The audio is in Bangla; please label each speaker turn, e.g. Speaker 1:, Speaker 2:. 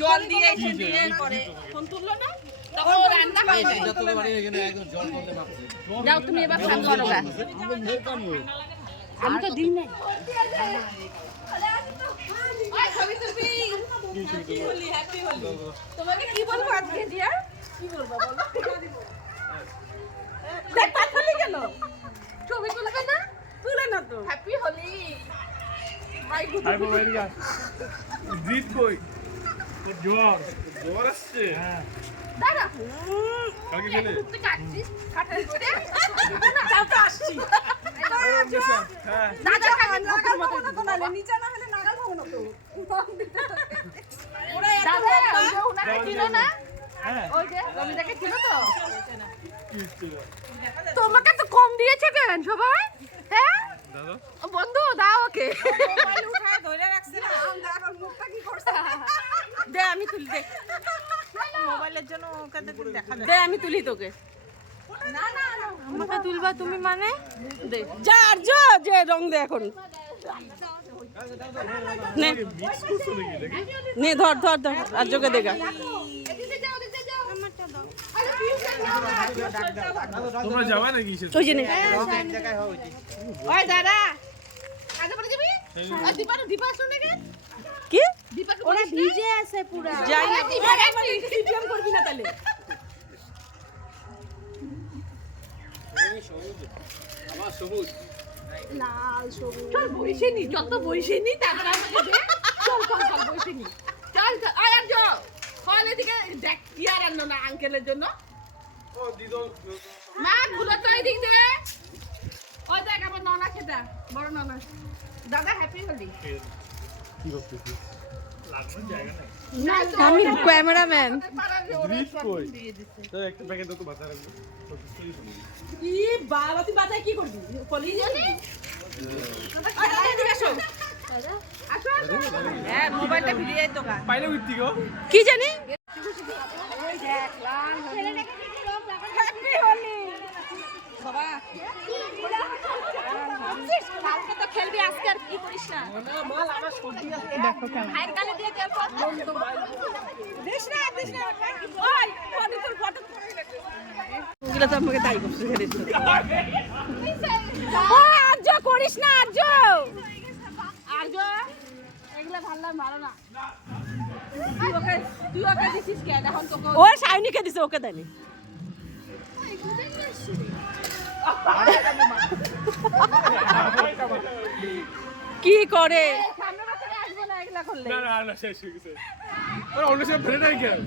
Speaker 1: জল দিয়ে এসে দিয়ে পরে। ফোন তুললো না? তখন রান্না হয় নাই যাও তুমি এবার করো আমি তো দিই Holi। তোমাকে কি বলব আজকে দিয়া কি বলব? বলো। দেখ পাথালি গেল। ছবি তুলবে না? তুলে না তো। হ্যাপি হোলি ভাই।
Speaker 2: জিৎ কই? জ্বর। জ্বর আসছে? হ্যাঁ।
Speaker 1: দাদা
Speaker 2: কালকে গেলে
Speaker 1: তুই কাটছিস কাটার করে তাও তো আসছি। দাদা কাটন নাগাল মতো তো। নালে
Speaker 3: নিচে না হলে নাগাল পাবো না তো।
Speaker 1: দাদা ওই যে না? ওই যে রমিদাকে ছিল তো? তোমাকে তো কম দিয়েছে কেন সবাই? হ্যাঁ? বন্ধু দাও ওকে।
Speaker 3: উঠায় ধরে রাখছি না দেখ ওর মুখটা কি করছে
Speaker 1: দে আমি তুলি দে
Speaker 3: মোবাইলের জন্য ওকে দেখা
Speaker 1: দে। আমি তুলি তোকে।
Speaker 3: না না
Speaker 1: আমাকে তুলবা তুমি মানে? দে।
Speaker 3: যা আর যা যে রং দে এখন। নে। ধর ধর ধর আর যোগে দেখা।
Speaker 2: তোমরা যাবে নাকি
Speaker 3: ওই যে
Speaker 1: ওই দাদা।
Speaker 3: কি?
Speaker 1: ওরা ভিজে আছে পুরা।
Speaker 3: যাই না।
Speaker 1: দীপা
Speaker 3: সিপিএম করবি না তাহলে।
Speaker 1: চল বইসে নি যত বইসে নি তারপর চল চল চল বইসে নি। চল চল আয় আর যাও। ফল এদিকে দেখ কি আর আনলো না আঙ্কেলের জন্য।
Speaker 2: ও
Speaker 1: মা গুলো তো এদিক দে ওই দেখ আমার ননা খেতা বড় ননা। দাদা হ্যাপি হলি?
Speaker 2: কি করতেছিস
Speaker 3: আমি ক্যামেরাম্যান
Speaker 2: তাই একটা প্যাকেট দাও তো বাঁচা রাখব পঁচিশ টাকা শুনি
Speaker 3: ই বাবা তুই বাজায় কি করবি
Speaker 1: পলি জানি দাদা এদিকে আসো আসো আসো হ্যাঁ মোবাইলটা ভিড়ে যায় তো
Speaker 2: পাইলে উঠতি গো
Speaker 3: কি জানি
Speaker 1: কালকে তো খেলবি আজকে আর কি করিস না? ভাইয়ের গালে দিয়ে তেল পর দিস না দিস না ওই ফটো তোর ফটো
Speaker 3: ওগুলো তো আমাকে তাই করছে
Speaker 1: ও আর্য করিস না আর্য। আর্য এগুলা ভালো ভালো না। তুই ওকে দিছিস কেন এখন তোকে
Speaker 3: ওর সাইনিকে দিছে ওকে দেয়নি। কি করে?
Speaker 1: সামনে বছরে আসব না এগুলা করলে।
Speaker 2: না না না শেষ হয়ে গেছে। অন্য সব ফেলে নাই কেন?